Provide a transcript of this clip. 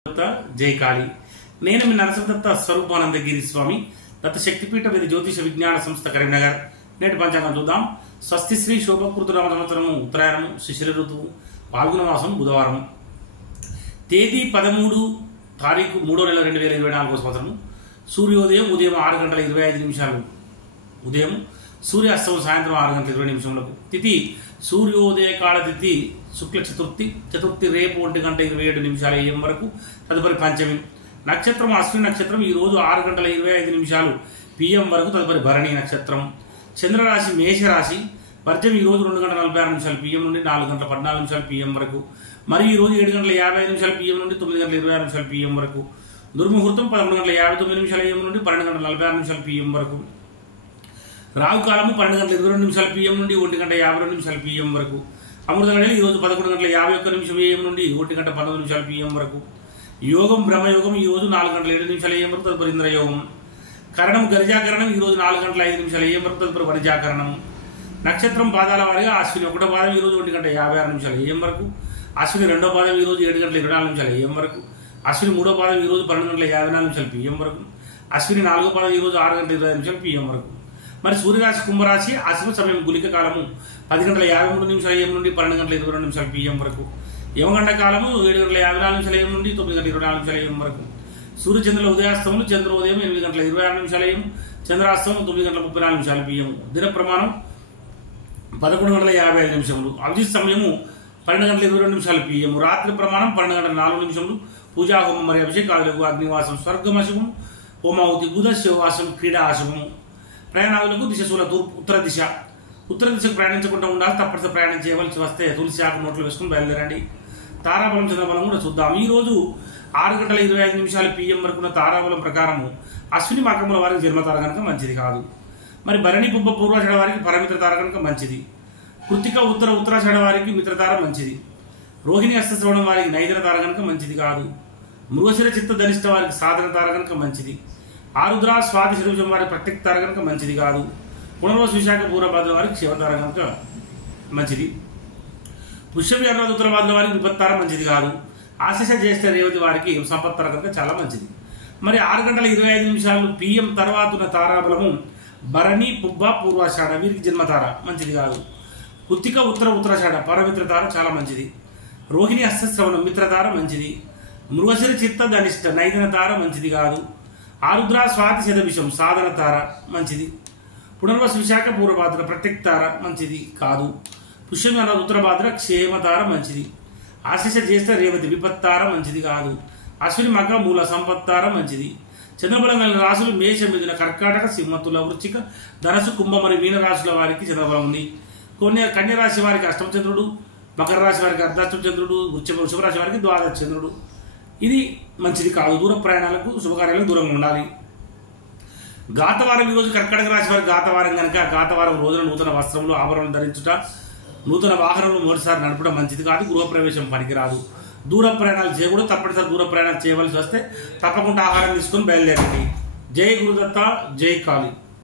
जय काली నేను మీ నరసింహదత్త స్వరూపానందగిరి స్వామి దత్త శక్తిపీఠ వేద జ్యోతిష విజ్ఞాన సంస్థ కరీంనగర్. నేటి పంచాంగం చూద్దాం. స్వస్తి శ్రీ శోభకృతనామ సంవత్సరము ఉత్తరాయణము శిశిర ఋతువు పాల్గొన మాసం బుధవారం తేదీ 13 తారీఖు 3వ నెల 2024 సంవత్సరము. సూర్యోదయం ఉదయం 6:25 ఉదయం, సూర్యాస్తమం సాయంత్రం 6:20 తిథి సూర్యోదయ కాల తిథి శుక్ల చతుర్థి, చతుర్థి రేపు 1:27 AM వరకు. తదుపరి పంచమి నక్షత్రం అశ్విని నక్షత్రం ఈ రోజు 6:25 PM వరకు. తదుపరి భరణి నక్షత్రం. చంద్రరాశి మేషరాశి. వర్జం ఈ రోజు 2:46 PM నుండి 4:14 PM వరకు. మరి ఈ రోజు 7:55 PM నుండి 9:26 PM వరకు. దుర్ముహూర్తం 11:59 AM నుండి 12:46 PM వరకు. రావు కాలము 12:22 PM నుండి 1:52 PM వరకు. అమృత గడియలు ఈ రోజు 11:51 AM నుండి 1:19 PM వరకు. యోగం బ్రహ్మయోగం ఈ రోజు 4:07 AM వరకు. తదుపరి ఇంద్రయోగం. కరణం గరిజాకరణం ఈ రోజు 4:05 AM వరకు. తదుపరి వరిజాకరణం. నక్షత్రం పాదాల వారిగా అశ్విని 1వ పాదం ఈ రోజు 1:56 AM వరకు. అశ్విని 2వ పాదం ఈ రోజు 7:24 AM వరకు. అశ్విని 3వ పాదం ఈ రోజు 12:54 PM వరకు. అశ్విని 4వ పాదం ఈ రోజు 6:25 PM వరకు. మరి సూర్యరాశి కుంభరాశి. అశ్విని సమయం గులిక కాలము 10:53 AM నుండి 12:22 PM వరకు. యమగండ కాలము 7:54 AM నుండి 9:24 AM వరకు. సూర్యచంద్రుల ఉదయాస్తములు చంద్రోదయం 8:26 AM, చంద్రాస్తమం 9:34 PM. దిన ప్రమాణం 11:55. అభిజిత్ సమయము 12:22 PM. రాత్రి ప్రమాణం 12:04. పూజా హోమం మరియు అభిషేకాదులకు అగ్నివాసం స్వర్గమశము, హోమావతి బుధ శివవాసం క్రీడా ఆశము. ప్రయాణాలకు దిశ శూల తూర్పు ఉత్తర దిశ. ఉత్తర దిశకు ప్రయాణించకుండా ఉండాలి. తప్పనిసరి ప్రయాణం చేయవలసి వస్తే తులసి ఆకు నోట్లో వేసుకుని బయలుదేరండి. తారాబలం చంద్రబలం కూడా చూద్దాం. ఈ రోజు 6:25 PM వరకు ఉన్న తారాబలం ప్రకారము అశ్విని మకముల వారికి జన్మతార కనుక మంచిది కాదు. మరి భరణి పుబ్బ పూర్వాషాఢ వారికి పరమిత్రతార కనుక మంచిది. కృత్తిక ఉత్తరాషాఢ వారికి మిత్రతార మంచిది. రోహిణి హస్తశ్రవణం వారికి నైదనతార కనుక మంచిది కాదు. మృగశిర చిత్త ధనిష్ట వారికి సాధనతార కనుక మంచిది. ఆరుద్ర స్వాతి శిరుజం వారికి ప్రత్యక్తార కనుక మంచిది కాదు. పునర్వసు విశాఖ పూర్వభాద్ర వారికి శివతార కనుక మంచిది. పుష్యమి అనురాధ ఉత్తరభాద్ర వారికి విపత్తార మంచిది కాదు. ఆశిష జ్యేష్ఠ రేవతి వారికి సంపత్తార కనుక చాలా మంచిది. మరి 6:25 PM తర్వాత ఉన్న తారాబలము భరణి పుబ్బ పూర్వాషాఢ వీరికి జన్మతార మంచిది కాదు. కృత్తిక ఉత్తరాషాఢ పరమిత్రతార చాలా మంచిది. రోహిణి హస్తశ్రవణం మిత్రతార మంచిది. మృగశిర చిత్త ధనిష్ట నైదన తార మంచిది కాదు. ఆరుద్ర స్వాతి శతభిషం సాధన తార మంచిది. పునర్వసు విశాఖ పూర్వభాద్ర ప్రత్యక్తార మంచిది కాదు. పుష్యమి అనురాధ ఉత్తరభాద్ర క్షేమతార మంచిది. ఆశిష జ్యేష్ఠ రేవతి విపత్తార మంచిది కాదు. అశ్విని మగ మూల సంపత్తార మంచిది. చంద్రబలం కలిగిన రాశులు మేష మిథున కర్కాటక సింహతుల వృశ్చిక ధనసు కుంభ మరియు మీన రాశుల వారికి చంద్రబలం ఉంది. కన్య రాశి వారికి అష్టమ చంద్రుడు, మకర రాశి వారికి అర్ధాష్టమ చంద్రుడు, వృషభ రాశి వారికి ద్వాదశ చంద్రుడు. ఇది మంచిది కాదు. దూర ప్రయాణాలకు శుభకార్యాలకు దూరంగా ఉండాలి. గాతవారం ఈ రోజు కర్కాటక రాశి వారికి గాతవారం కనుక గాతవారం రోజున నూతన వస్త్రములు ఆభరణలు ధరించుట, నూతన వాహనములు మొదటిసారి నడపడం మంచిది కాదు. గృహప్రవేశం పనికిరాదు. దూర ప్రయాణాలు చేయకూడదు. తప్పనిసరి దూర ప్రయాణాలు చేయవలసి వస్తే తప్పకుండా ఆహారం తీసుకొని బయలుదేరండి. జై గురుదత్త, జై కాళీ.